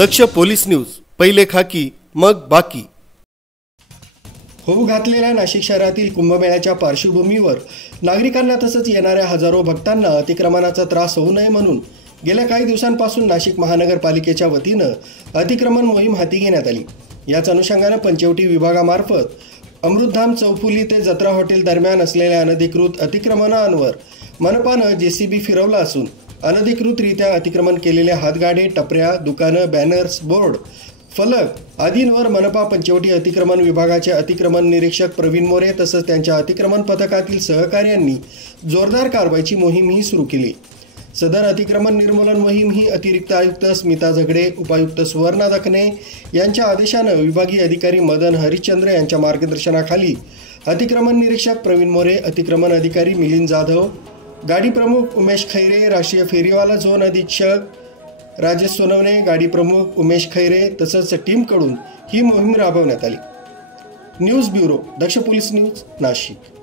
दक्ष police news, पहिले खाकी मग बाकी। होऊ घातलेल्या नाशिक शहरातील कुंभमेळ्याच्या पार्श्वभूमीवर नागरिकांना तसंच येणाऱ्या हजारो भक्तांना अतिक्रमणाचा त्रास होऊ नये म्हणून गेल्या काही दिवसांपासून नाशिक महानगरपालिकेच्या वतीनं अतिक्रमण मोहीम हाती घेण्यात आली। याच अनुषंगाने पंचवटी विभागामार्फत अमृतधाम चौफुली ते जत्रा हॉटेल दरम्यान असलेल्या अनधिकृत अतिक्रमणांवर मनपानं जेसीबी फिरवला असून अनधिकृतरित्या अतिक्रमण केलेल्या हातगाडे, टपऱ्या, दुकानं, बॅनर्स, बोर्ड, फलक आदींवर मनपा पंचवटी अतिक्रमण विभागाचे अतिक्रमण निरीक्षक प्रवीण मोरे तसंच त्यांच्या अतिक्रमण पथकातील सहकार्यांनी जोरदार कारवाईची मोहीमही सुरू केली। सदर अतिक्रमण निर्मूलन मोहीम ही अतिरिक्त आयुक्त स्मिता झगडे, उपायुक्त सुवर्णा दखने यांच्या आदेशानं विभागीय अधिकारी मदन हरिश्चंद्र यांच्या मार्गदर्शनाखाली अतिक्रमण निरीक्षक प्रवीण मोरे, अतिक्रमण अधिकारी मिलिंद जाधव, गाडी प्रमुख उमेश खैरे, राष्ट्रीय फेरीवाला झोन अधीक्षक राजेश सोनवणे, गाडी प्रमुख उमेश खैरे तसंच टीमकडून ही मोहीम राबवण्यात आली। न्यूज ब्युरो, दक्ष पोलीस न्यूज, नाशिक।